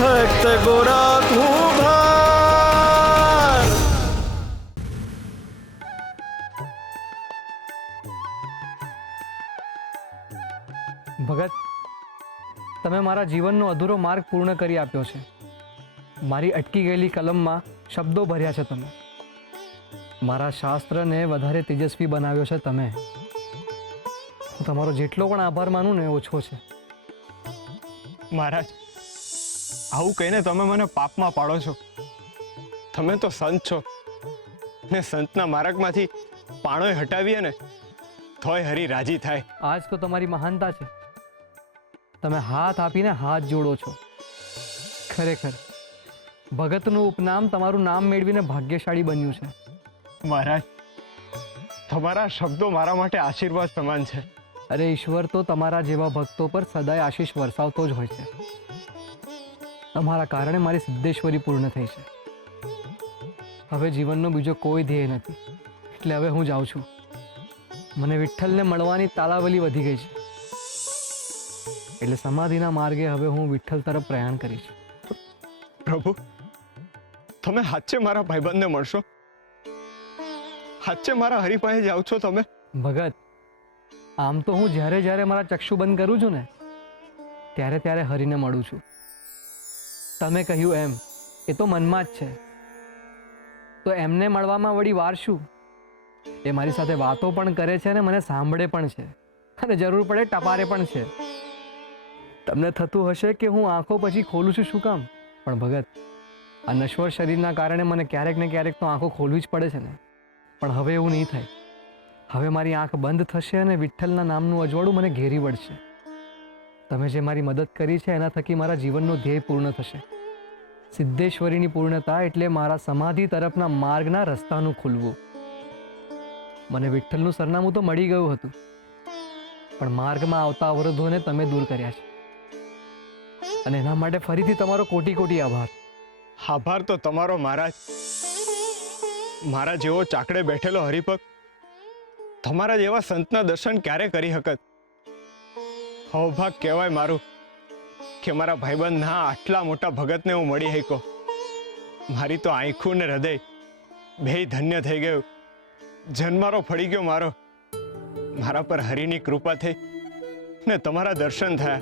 ભક્ત ગોરા કુંભાર. ભગત, તમે મારા જીવનનો અધૂરો માર્ગ પૂર્ણ કરી આપ્યો છે. મારી અટકી ગયેલી કલમમાં શબ્દો ભર્યા છે તમે. મારા શાસ્ત્રને વધારે તેજસ્વી બનાવ્યો છે તમે. હું તમારો જેટલો પણ આભાર માનું ને ઓછો છે. મહારાજ, આવું કહીને તમે મને પાપમાં પાડો છો. તમે તો સંત છો ને સંતના માર્ગમાંથી પાણોય હટાવીએ ને તોય હરી રાજી થાય. આજ તો તમારી મહાનતા છે. તમે હાથ આપીને હાથ જોડો છો. ખરેખર ભગતનું ઉપનામ તમારું નામ મેળવીને ભાગ્યશાળી બન્યું છે. મહારાજ, તમારા શબ્દો મારા માટે આશીર્વાદ સમાન છે. અરે ઈશ્વર તો તમારા જેવા ભક્તો પર સદાય આશીષ વરસાવતો જ હોય છે. તમારા કારણે મારી સિદ્ધેશ્વરી પૂર્ણ થઈ છે. હવે જીવનનો બીજો કોઈ ધ્યેય નથી, એટલે હવે હું જાઉં છું. મને વિઠ્ઠલને મળવાની તાલાવલી વધી ગઈ છે, એટલે સમાધિના માર્ગે હવે હું વિઠ્ઠલ તરફ પ્રયાણ કરીશ. પ્રભુ, તમે હાચે મારા ભાઈબંધને મળશો? હાચે મારા હરિ પાસે જાઓ છો તમે? ભગત, આમ તો હું જ્યારે જ્યારે મારા ચક્ષુ બંધ કરું છું ને ત્યારે ત્યારે હરિને મળું છું. તમે કહ્યું એમ એ તો મનમાં જ છે, તો એમને મળવામાં વળી વાર શું? એ મારી સાથે વાતો પણ કરે છે અને મને સાંભળે પણ છે, અને જરૂર પડે ટપારે પણ છે. તમને થતું હશે કે હું આંખો પછી ખોલું છું શું કામ? પણ ભગત, આ નશ્વર શરીરના કારણે મને ક્યારેક ને ક્યારેક તો આંખો ખોલવી જ પડે છે ને. પણ હવે એવું નહીં થાય. હવે મારી આંખ બંધ થશે અને વિઠ્ઠલના નામનું અજવાળું મને ઘેરી વળશે. તમે જે મારી મદદ કરી છે એના થકી મારા જીવનનો ધ્યેય પૂર્ણ થશે. સિદ્ધેશ્વરીની પૂર્ણતા એટલે મારા સમાધિ તરફના માર્ગના રસ્તાનું ખુલવું. મને વિઠ્ઠલનું સરનામું તો મળી ગયું હતું, પણ માર્ગમાં આવતા અવરોધોને તમે દૂર કર્યા છે, અને એના માટે ફરીથી તમારો કોટી કોટી આભાર. આભાર તો તમારો મહારાજ. મારા જેવો ચાકડે બેઠેલો હરિભક્ત તમારા જેવા સંતના દર્શન ક્યારે કરી શકત? અવભાગ કહેવાય મારું કે મારા ભાઈબંધના આટલા મોટા ભગતને હું મળી શક્યો. મારી તો આંખું ને હૃદય બેય ધન્ય થઈ ગયું. જન્મારો ફળી ગયો મારો. મારા પર હરિની કૃપા થઈ ને તમારા દર્શન થયા.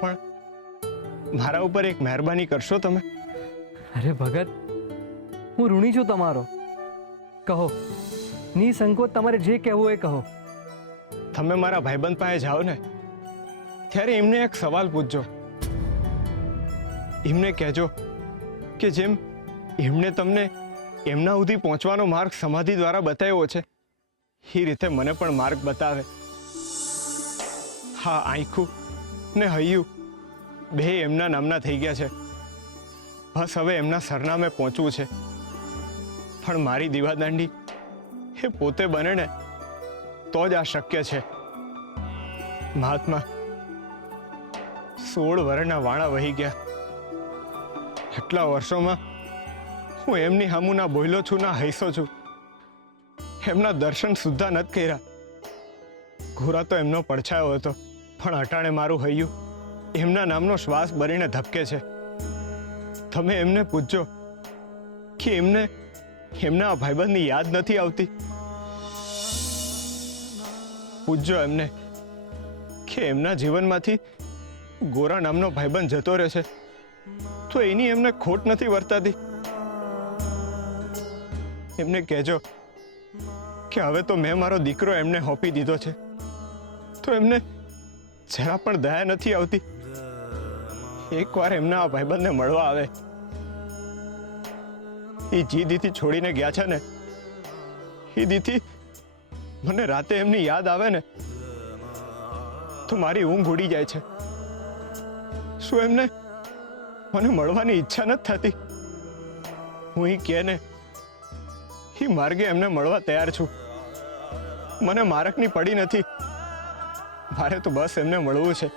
પણ મારા ઉપર એક મહેરબાની કરશો તમે? અરે ભગત, હું ઋણી છું તમારો. કહો, નિસંકોચ તમારે જે કહેવું એ કહો. તમે મારા ભાઈબંધ પાસે જાઓ ને ત્યારે એમને એક સવાલ પૂછજો. એમને કહેજો કે જેમ એમને તમને એમના સુધી પહોંચવાનો માર્ગ સમાધિ દ્વારા બતાવ્યો છે, એ રીતે મને પણ માર્ગ બતાવે. હા, આંખું ને હૈયું બે એમના નામના થઈ ગયા છે. બસ હવે એમના સરનામે પહોંચવું છે. પણ મારી દીવાદાંડી એ પોતે બને ને તો જ આ શક્ય છે. મહાત્મા 16 વર્ષના વાણા વહી ગયા. આટલા વર્ષોમાં હું એમની સામું ના બોલ્યો છું ના હૈસો છું. એમના દર્શન સુદ્ધા નથી કર્યા. ઘોરા તો એમનો પડછાયો હતો, પણ અટાણે મારું હૈયું એમના નામનો શ્વાસ ભરીને ધબકે છે. તમે એમને પૂછજો કે એમને એમના ભાઈબંધની યાદ નથી આવતી. પૂછજો એમને કે એમના જીવનમાંથી ગોરા નામનો ભાઈબંધ જતો રહે છે તો એની એમને ખોટ નથી વર્તાતી. એમને કહેજો કે હવે તો મેં મારો દીકરો એમને સોંપી દીધો છે, તો એમને જરા પણ દયા નથી આવતી. એકવાર એમના આ ભાઈબંધને મળવા આવે. એ જી દીથી છોડીને ગયા છે ને, એ દીથી મને રાતે એમની યાદ આવે ને તો મારી ઊંઘ ઉડી જાય છે. શું એમને મને મળવાની ઈચ્છા નથી થતી? હું એ કહે ને એ માર્ગે એમને મળવા તૈયાર છું. મને મારકની પડી નથી. મારે તો બસ એમને મળવું છે.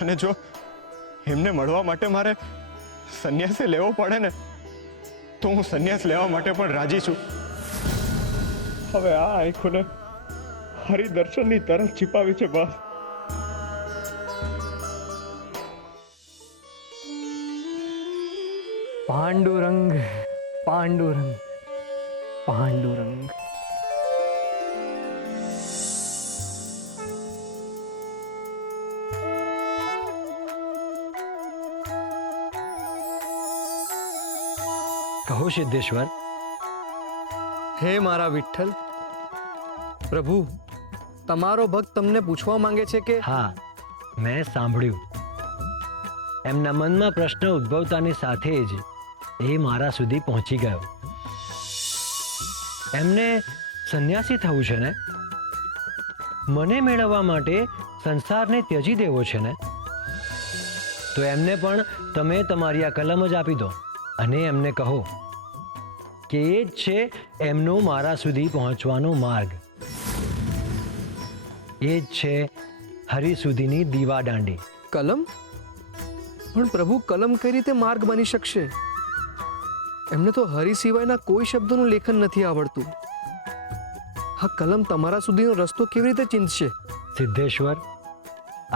અને જો એમને મળવા માટે મારે સંન્યાસ લેવો પડે ને તો હું સંન્યાસ લેવા માટે પણ રાજી છું. હવે આ આંખોને હરિદર્શનની તરફ છીપાવી છે બસ. પાંડુરંગ પાંડુરંગ પાંડુરંગ. કહો સિદ્ધેશ્વર. હે મારા વિઠ્ઠલ, પ્રભુ તમારો ભક્ત તમને પૂછવા માંગે છે કે હા, મેં સાંભળ્યું. એમના મનમાં પ્રશ્ન ઉદ્ભવતાની સાથે જ એ મારા સુધી પહોંચી ગયો. એમને સંન્યાસી થવું છે ને? મને મેળવવા માટે સંસારને ત્યજી દેવો છે ને? તો એમને પણ તમે તમારી આ કલમ જ આપી દો અને એમને કહો કે એ જ છે એમનો મારા સુધી પહોંચવાનો માર્ગ. એ જ છે હરિ સુધીની દીવાદાંડી. કલમ? પણ પ્રભુ કલમ કઈ રીતે માર્ગ બની શકશે? એમને તો હરિ સિવાયના કોઈ શબ્દોનું લેખન નથી આવડતું. આ કલમ તમારા સુધીનો રસ્તો કેવી રીતે ચિંતશે? સિદ્ધેશ્વર,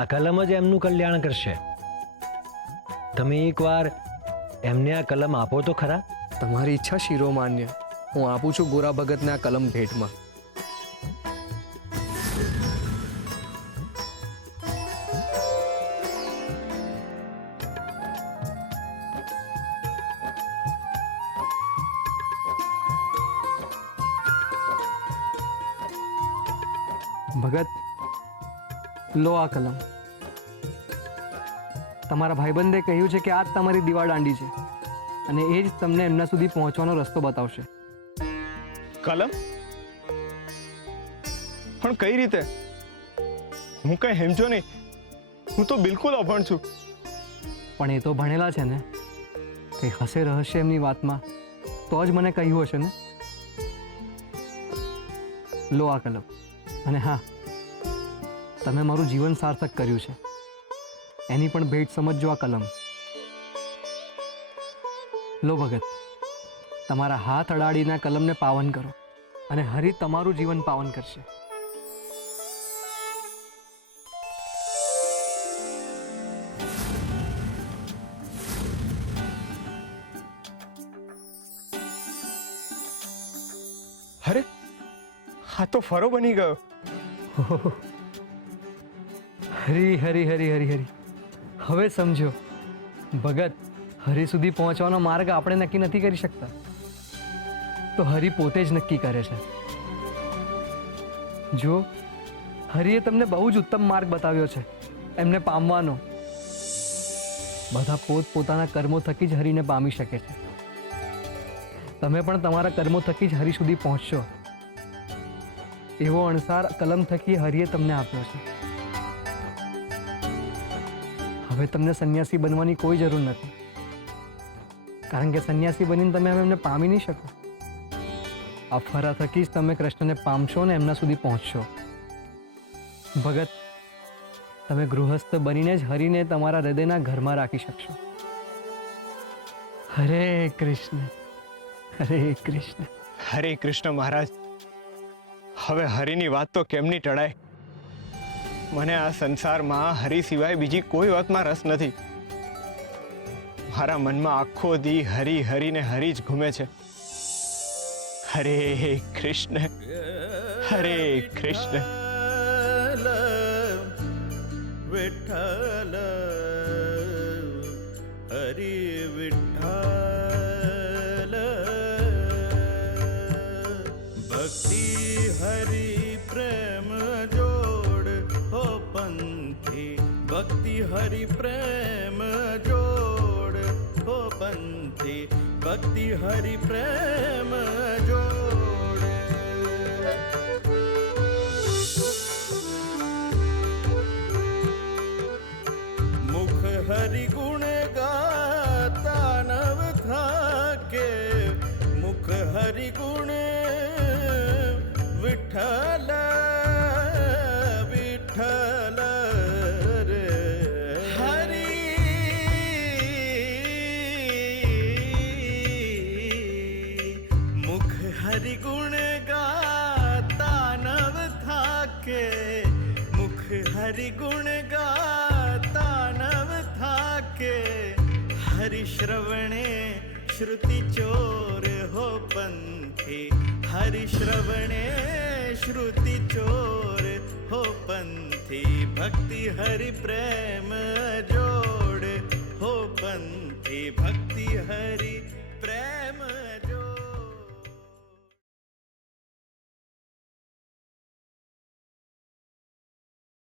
આ કલમ જ એમનું કલ્યાણ કરશે. તમે એકવાર એમને આ કલમ આપો તો ખરા. તમારી ઈચ્છા શિરોમાન્ય. હું આપું છું ગોરા ભગતને આ કલમ ભેટમાં. ભગત, લો આ કલમ. તમારા ભાઈબંધે કહ્યું છે કે આ જ તમારી દીવાદાંડી છે અને એ જ તમને એમના સુધી પહોંચવાનો રસ્તો બતાવશે. કલમ? પણ કઈ રીતે? હું કઈ સમજો નહીં. હું તો બિલકુલ અભણ છું. પણ એ તો ભણેલા છે ને, કંઈ હશે રહસ્ય એમની વાતમાં તો જ મને કહ્યું હશે ને. લો આ કલમ. અને હા, તમે મારું જીવન સાર્થક કર્યું છે એની પણ ભેટ સમજજો આ કલમ. લો ભગત, તમારા હાથ અડાડીને આ કલમને પાવન કરો અને હરિ તમારું જીવન પાવન કરશે. અરે, આ તો ફરો બની ગયો. હરી હરી હરી હરી હરી. હવે સમજો ભગત, હરિ સુધી પહોંચવાનો માર્ગ આપણે નક્કી નથી કરી શકતા, તો હરિ પોતે જ નક્કી કરે છે. જો હરિએ તમને બહુ જ ઉત્તમ માર્ગ બતાવ્યો છે એમને પામવાનો. બધા પોતપોતાના કર્મો થકી જ હરિને પામી શકે છે. તમે પણ તમારા કર્મો થકી જ હરિ સુધી પહોંચશો એવો અણસાર કલમ થકી હરિએ તમને આપ્યો છે. હવે તમને સંન્યાસી બનવાની કોઈ જરૂર નથી, કારણ કે સંન્યાસી બનીને તમે એમને પામી નહીં શકો. આ ફરા થકી જ તમે કૃષ્ણને પામશો ને એમના સુધી પહોંચશો. ભગત, તમે ગૃહસ્થ બનીને જ હરિને તમારા હૃદયના ઘરમાં રાખી શકશો. હરે કૃષ્ણ, હરે કૃષ્ણ. હરે કૃષ્ણ મહારાજ. હવે હરિની વાત તો કેમની ટળાય. મને આ સંસારમાં હરિ સિવાય બીજી કોઈ વાતમાં રસ નથી. મારા મનમાં આખો દી હરિ હરિ ને હરિ જ ઘૂમે છે. હરે કૃષ્ણ, હરે કૃષ્ણ. વિઠ્ઠલ હરિ વિઠ્ઠલ. ભક્તિ હરિ પ્રેમ જોડ હો પંથી. ભક્તિ હરિ પ્રેમ જોડ હો પંથી. ભક્તિ હરિ પ્રેમ જોડ. મુખ હરિ ગુણ ગાતા નવ થાકે. મુખ હરિ ગુણ વિઠ્ઠલ વિઠ્ઠલ રે હરિ. મુખ હરિ ગુણ ગાતા નવ થાકે. મુખ હરિ ગુણ ગાતા નવ થાકે. હરિ શ્રવણે श्रुति चोर हो पंथी, हरि श्रवणे श्रुति चोर हो पंथी, भक्ति हरि प्रेम जोड़ हो पंथी, भक्ति हरि प्रेम